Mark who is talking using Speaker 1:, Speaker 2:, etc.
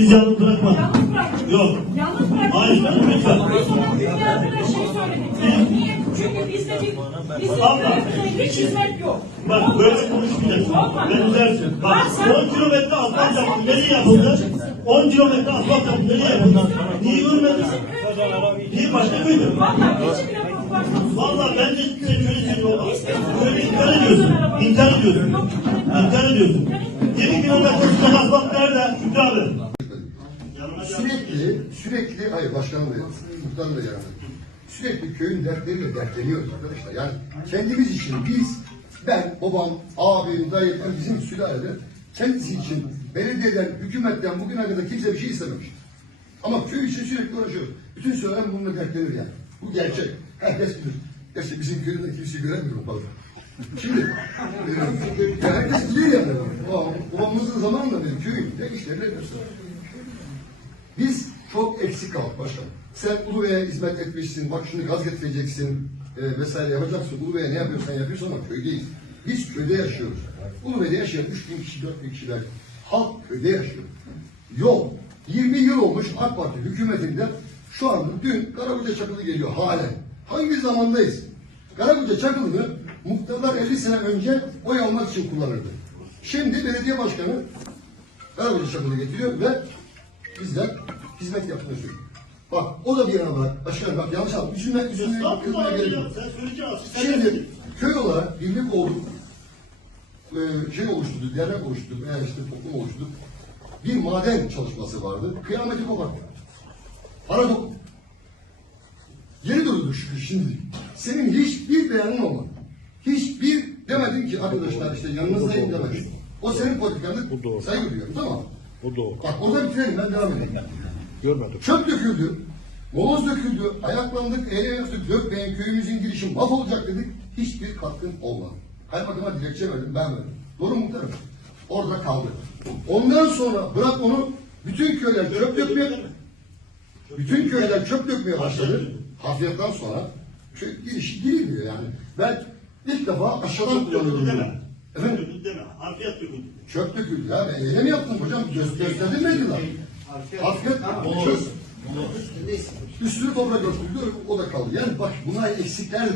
Speaker 1: Biz yalnız bırakmadık.
Speaker 2: Yalnız.
Speaker 1: Yok.
Speaker 2: Yalnız bıraktınız.
Speaker 1: Hayır, lütfen.
Speaker 2: O zaman dünyada da şey söyledik. Niye? Çünkü bizde bir, bizim
Speaker 1: Abla.
Speaker 2: hiç hizmet yok.
Speaker 1: Bak böyle konuşmayacaksın. Ben dersin. Bak 10 kilometre asfalt yapıldı. Nereye yapıldı? 10 kilometre asfalt yapıldı. Nereye yapıldı? Niye görmedin? Niye başka köyde?
Speaker 2: Vallahi geçim bile kurtarsanız.
Speaker 1: Vallahi ben de size şöyle söylüyorum. Böyle inkar ediyorsun. İnkar ediyorsun. İnkar ediyorsun. 20 kilometre asfalt nerede? Şükrü abi.
Speaker 3: Sürekli, sürekli, hayır başkanım da muhtarım da yanında. Sürekli köyün dertleriyle dertleniyoruz arkadaşlar. Yani kendimiz için biz, ben, babam, abim, dayım, yani bizim sülalede kendisi için belediyeden, hükümetten bugüne kadar kimse bir şey istememiş. Ama köy için sürekli uğraşıyoruz. Bütün söylem bununla dertlenir yani. Bu gerçek. Herkes bilir. Gerçi bizim köyde kimseyi göremiyorum fazla. Şimdi, e, herkes biliyor yani. Babam, babamızın zamanında benim köyümde işlerine gösteriyor. Biz çok eksik kaldık başkan. Sen Ulube'ye hizmet etmişsin, bak şunu gaz getireceksin e, vesaire yapacaksın. Ulube'ye ne yapıyorsan yapıyorsun ama köydeyiz. Biz köyde yaşıyoruz. Ulube'de yaşayan 3 bin kişi, 4 bin kişiler. Halk köyde yaşıyor. Yol. 20 yıl olmuş AK Parti hükümetinde şu anda dün Karabuca Çakılı geliyor halen. Hangi zamandayız? Karabuca Çakılı'nı muhtarlar 50 sene önce oy almak için kullanırdı. Şimdi belediye başkanı Karabuca Çakılı getiriyor ve bizden hizmet yaptığını söylüyor. Bak o da bir yana bırak. Başkanım bak yanlış anladın. Üzülme, üzülme,
Speaker 1: abi
Speaker 3: gerek yok.
Speaker 1: Sen söyleyeceksin. Sen
Speaker 3: Şimdi köy olarak birlik olduk. Ee, şey oluşturduk, dernek oluşturduk, veya işte toplum oluşturduk. Bir maden çalışması vardı. Kıyameti koparttı. Para yok. Yeni durduk şükür şimdi. Senin hiçbir beyanın olmadı. Hiçbir demedin ki arkadaşlar işte yanınızdayım demedin. O senin politikanı saygı duyuyorum tamam mı?
Speaker 4: Bu doğru.
Speaker 3: Bak orada bitirelim ben devam edeyim.
Speaker 4: Görmedim.
Speaker 3: Çöp döküldü. Moloz döküldü. Ayaklandık, eğle yaptık. Dökmeyin köyümüzün girişi mahvolacak dedik. Hiçbir katkın olmadı. Kaymakama dilekçe verdim, ben verdim. Doğru mu muhtarım? Orada kaldı. Ondan sonra bırak onu bütün köyler çöp dökmeye bütün köyler çöp dökmeye başladı. Hafriyetten sonra köy girişi girilmiyor yani. Ben ilk defa aşağıdan kullanıyorum.
Speaker 1: deme.
Speaker 3: Efendim?
Speaker 1: Döküldü deme. Harfiyat döküldü.
Speaker 3: Çöp döküldü ya. Ben eylem yaptım hocam. Gösterdim mi ediler? Hafriyet çöp. Üstünü toprak örtüldü. O da kaldı. Yani bak bunlar eksikler